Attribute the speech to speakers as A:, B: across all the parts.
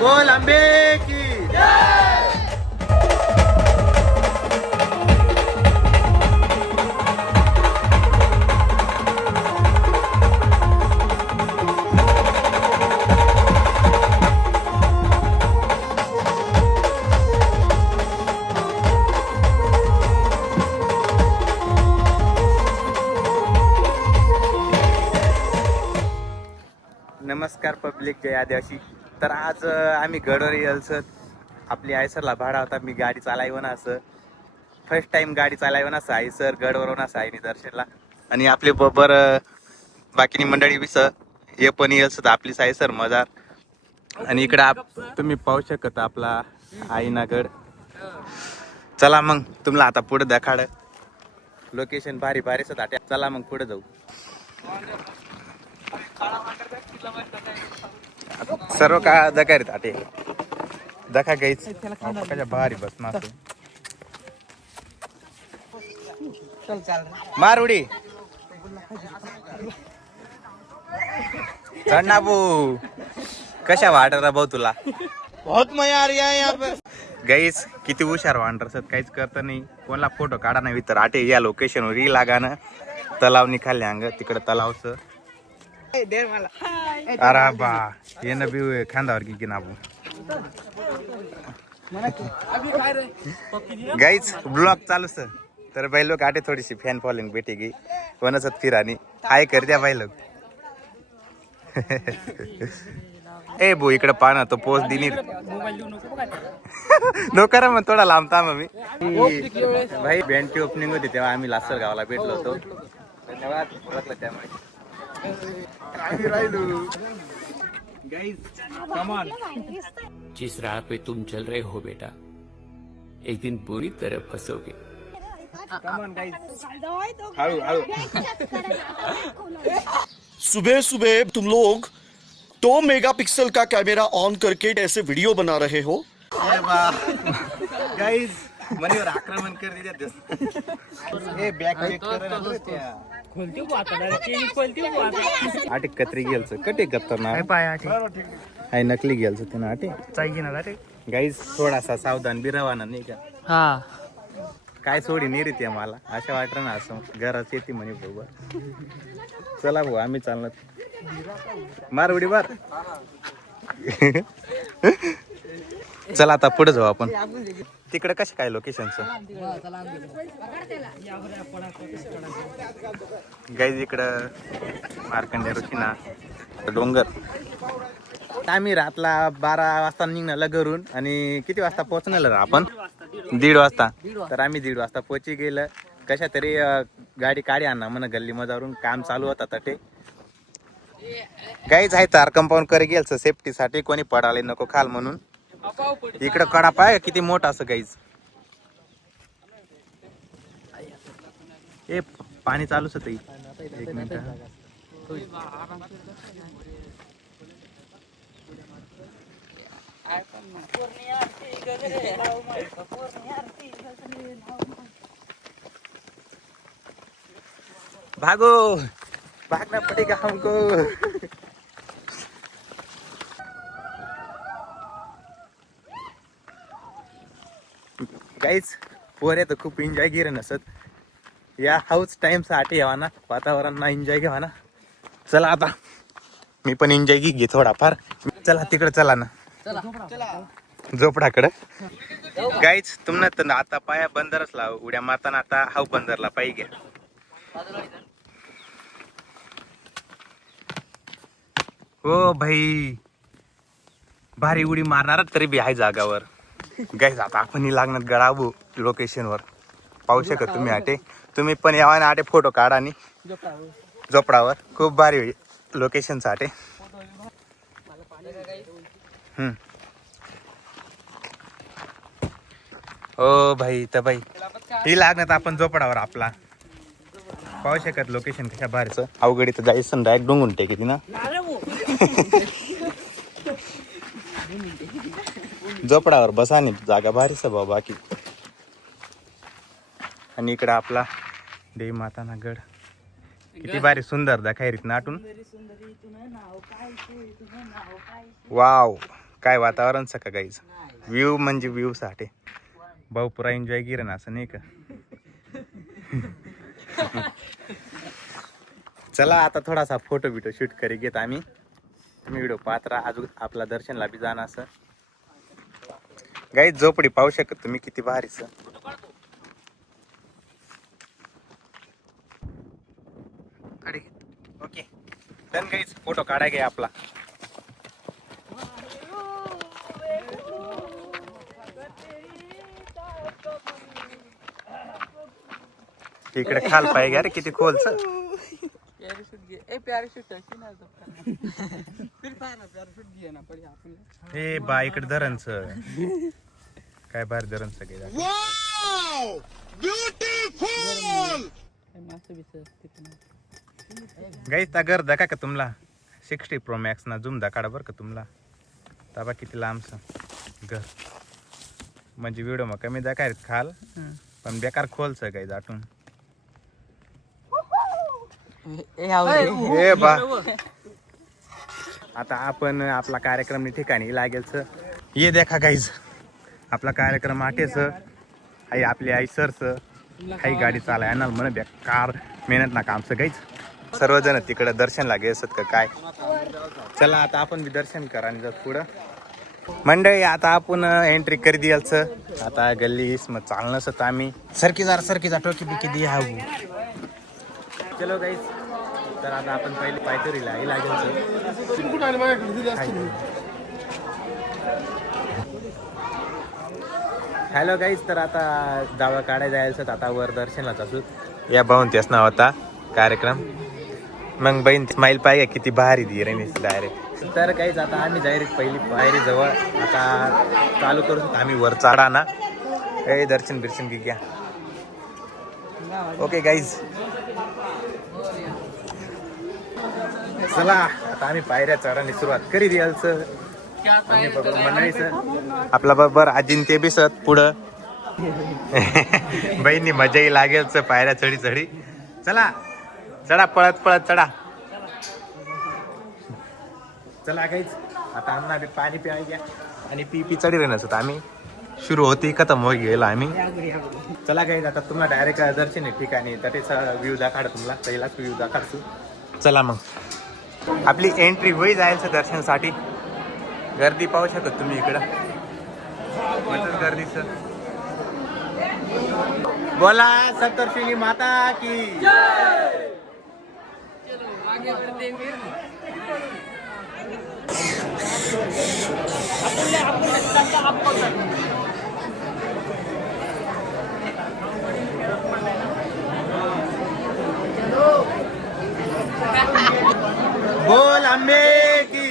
A: बोल आंबे की। नमस्कार पब्लिक जय आदिवासी। तर आज आम्ही गडवर यायचं आपली आयसरला भाडा होता मी गाडी चालायवन ना असं. फर्स्ट टाइम गाडी चालायवन ना असं आयसर गडवरून असं आहे दर्शनला. आणि आपले बबर बाकीनी मंडळी विस हे पण येईल आपली सायसर मजार. आणि इकडं आप तुम्ही पाहू शकता आपला आईनागड. चला मग तुम्हाला आता पुढे दाखाड. लोकेशन भारी भारी सत चला मग पुढे जाऊ. सर्व का दका रे ताटे दखा गाईच भारी बस मासू मार उडी. चढ भाऊ कशा वाटत भाऊ तुला?
B: बहुत मजा आ रहा है यहाँ पे।
A: गाईच किती हुशार वांडर सत काहीच करत नाही. कोणाला फोटो काढा नाही तर आटे या लोकेशनवर री लागा ना तलाव निखाले अंग तिकडे तलावचं अरे बा ये न बी खांदावर की की नाबू गाईच ब्लॉग चालू सर तर बाई लोक आटे थोडीशी फॅन फॉलोइंग भेटे गी कोणाच फिरानी हाय कर द्या बाई लोक ए बो इकडे पाना तो पोच दिनी नको रे मग थोडा लांबता मग मी भाई बँटी ओपनिंग होती तेव्हा आम्ही लासर गावाला भेटलो होतो. धन्यवाद ओळखलं त्यामुळे.
C: जिस राह पे तुम चल रहे हो बेटा एक दिन पूरी तरह फंसोगे।
B: सुबह सुबह तुम लोग दो मेगापिक्सल का कैमरा ऑन करके ऐसे वीडियो बना रहे हो।
A: गाईज मनीवर आक्रमण कर ए बॅग चेक कर ना. त्या. आटे कत्री गेलच. कटे कत्तर ना हाय नकली गेलच ते ना आटे गाईज थोडासा सावधान बी रवाना नाही का?
D: हा.
A: काय सोडी नाही रे ते मला. अशा वाटलं ना असं घरात येते म्हणे बरोबर चला भाऊ आम्ही चालणार. मार उडी मार. चला आता पुढे जाऊ आपण. तिकडे कसं काय लोकेशनचं गाईज इकडं मार्कंडे ऋषीना डोंगर. आम्ही रातला बारा वाजता निघणार घरून आणि किती वाजता पोहोचणार आपण? दीड वाजता. तर आम्ही दीड वाजता पोहोची गेलं. कशा तरी गाडी काढी आणा म्हणा गल्ली मजावरून काम चालू होता तटे गाईच आहे तार कंपाऊंड करे गेलचं सेफ्टीसाठी कोणी पडाले नको खाल म्हणून. इकडं कडा पाय किती मोठा असं गाईज ए पाणी चालूच होत एक मिनिट भागो भागना पड़ेगा हमको काहीच पोरे तर खूप एन्जॉय केलं नसत या हाऊच टाइमसाठी यावा ना वातावरण ना एन्जॉय घ्यावा ना. चला आता. मी पण एन्जॉय घे घे थोडाफार. चला तिकडे चला ना. झोपडाकडे. काहीच तुम्हाला तर आता पाया बंदरच लाव. उड्या मारताना आता हाव बंदरला पायी घ्या हो भाई. भारी उडी मारणार तरी बी आहे जागावर. गाईज आता आपण लागणार गळावू लोकेशनवर पाहू शकत तुम्ही आटे. तुम्ही पण यावा आटे फोटो काढा आणि झोपडावर. खूप भारी होईल लोकेशनसाठी हम्म. ओ भाई तर भाई. ही लागणार आपण झोपडावर आपला. पाहू शकत लोकेशन कशा बाहेरचं अवघडी तर जायचं डायरेक्ट डोंगून टेकली ना. झोपडावर बसा नाही जागा भारीच आहे बाबा बाकी. आणि इकडं आपला देवी माताना गड. किती भारी सुंदर दाखाय रीत नाटून. वाव काय वातावरण सका गाईच. व्ह्यू म्हणजे व्ह्यू साठे. भाऊ पुरा एन्जॉय गिर ना असं नाही का? चला आता थोडासा फोटो बिटो शूट करी घेत आम्ही. तुम्ही व्हिडिओ पात्रा अजून आपला दर्शनला बी जाणार असं. गाईच झोपडी पाहू शकत तुम्ही किती भारीच ओके. डन गाईच फोटो काढाय गे आपला. इकडे खाल पाय रे किती खोलच
D: ए
A: बा इकडे धरणच काय भारी धरण सगळे गाईच ता घर दाखा का तुम्हाला सिक्स्टी प्रो मॅक्स ना झूम दाखा बरं का तुम्हाला ताबा किती लांबच घर. म्हणजे व्हिडिओ मग कमी दाखा खाल पण बेकार खोलच काही दाटून
D: ए
A: बा. आता आपण आपला कार्यक्रम ठिकाणी लागेलच ये देखा गाईज आपला कार्यक्रम आटेच आई आपली आई सरच. आई गाडी चालाय आणणार म्हण बेकार मेहनत ना कामचं गाईच सर्वजण तिकडे दर्शनला गेसत का काय? चला आता आपण बी दर्शन करा आणि जात पुढं. मंडळी आता आपण एंट्री करी द्यायच आता गल्ली मग चालणं असत आम्ही. सरकी जार सरकीचा टोकी बिकी दी हा चलो गाईज तर आता आपण पहिले पायतरीला आई लागेल हॅलो गाईज तर आता जावं काढायला जायचं आता वर दर्शनाला असू या भाऊन तेच नाव होता कार्यक्रम. मग बहीण स्माईल पाहिजे किती भारी दी रे डायरेक्ट तर काहीच आता आम्ही डायरेक्ट पहिली पायरी जवळ. आता चालू करू आम्ही वर चाडा ना. ए दर्शन बिर्शन की घ्या. ओके गाईज चला आता आम्ही पायऱ्या चढाने सुरुवात करी द्यायचं आपला बरोबर ते बी सत पुढं. बहिणी मजाही लागेल पायऱ्या चढी चढी. चला. चढा पळत पळत चढा. चला काहीच आता आम्हाला पाणी प्याय घ्या आणि पी पी चढी रे नसत आम्ही सुरू होती खतम हो गेलो आम्ही. चला काही आता तुम्हाला डायरेक्ट दर्शन आहे ठिकाणी. तर त्याचा व्ह्यू दाखवतो तुम्हाला. पहिलाच व्ह्यू दाखवतो. चला मग. आपली एंट्री होई जायचं दर्शनासाठी. गर्दी पाहू शकत तुम्ही इकडं. गर्दी सर बोला सप्तर्षिणी माता की. बोल आंबे की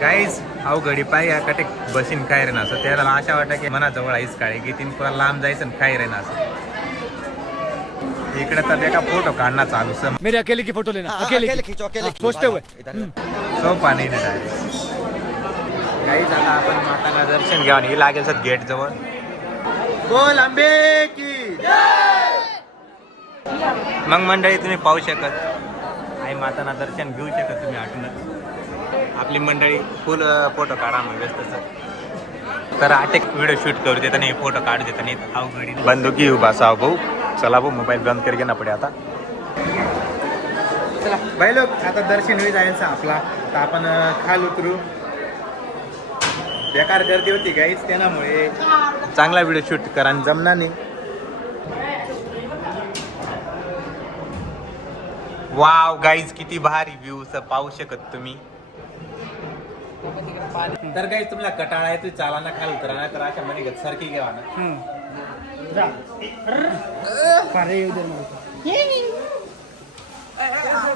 A: गाईज अवघडी पाय या कटे बसीन काय रे ना असं. त्याला आशा वाटत की मनाजवळ आईच काळे. की तीन पुरा लांब जायचं आणि काय रे ना असं. इकडे तर एका फोटो काढणं चालू सम.
E: मेरे अकेले की फोटो लेना? अकेले
B: खींचो अकेले
E: सोचते हुए
A: सोपा नाही ना डायरेक्ट काहीच आता आपण माताला दर्शन घ्या आणि लागेल सर गेट जवळ. बोल आंबे की. मग मंडळी तुम्ही पाहू शकत. आई माताना दर्शन घेऊ शकत तुम्ही आठवण आपली मंडळी फुल फोटो काढा मग व्यस्त तर आटेक व्हिडिओ शूट करू देता नाही फोटो काढू देता नाही अवघडी बंदुकी उभा साव भाऊ. चला भाऊ मोबाईल बंद करके ना पडे आता. चला. बाई लोक आता दर्शन होई जायचं आपला. तर आपण खाल उतरू. बेकार गर्दी होती काहीच त्यामुळे चांगला व्हिडिओ शूट करा आणि जमणार नाही. वाव गाईज किती भारी व्ह्यू पाहू शकत तुम्ही. तर काही तुम्हाला कटाळा आहे तुम्ही चाला ना खाल उतरा ना तर अशा म्हणे सारखी घ्यावा ना.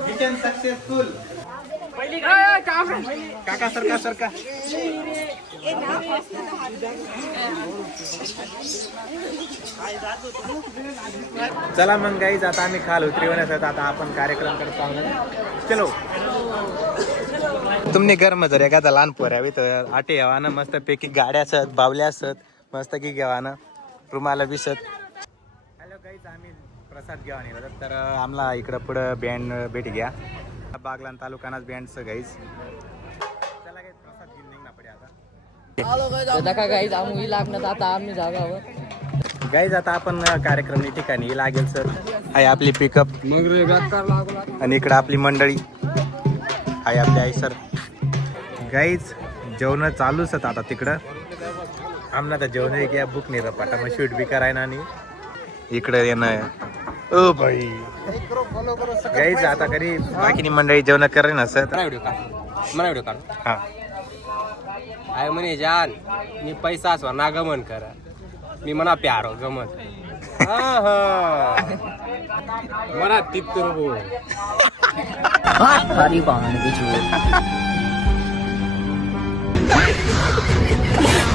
A: मिशन सक्सेसफुल काका. सरका सरका. चला मग गाईज आता आम्ही खाल उतरवण्यासाठी आता आपण कार्यक्रम करत आहोत. चलो. तुमने घर जर एखादा लहान पोऱ्यावी तर आटे यावानं मस्त पैकी गाड्या असत बावल्या असत मस्त की घेवानं रुमाला बिसत. हॅलो गाईज आम्ही प्रसाद घेऊन येलो तर आम्हाला इकडं पुढं बँड भेट घ्या. बागलान तालुकानाच बँडचं गाईज चला गाईज प्रसाद घेऊन निघणार पडे आता.
D: देखा गाईज आम्ही आता आम्ही जागावर.
A: गाईज आता आपण कार्यक्रम ठिकाणी लागेल सर आहे आपली पिकअप आणि इकडं आपली मंडळी. आहे आपली आई सर गाईज जेवण चालूच आहेत आता तिकडं. आमना तर जेवण घ्या बुक नाही रपाटा मग शूट बी करायना आणि इकडं येणं ओ बाई. गाईज आता कधी बाकीनी मंडळी जेवण करे ना सर
F: मला व्हिडिओ काढ. मला व्हिडिओ काढ.
A: हा.
F: आय म्हणे जान मी पैसा असवा ना गमन कर. मी म्हणा प्यारो गमन. मला तित्त हो
D: सारी बाण Oh, my God.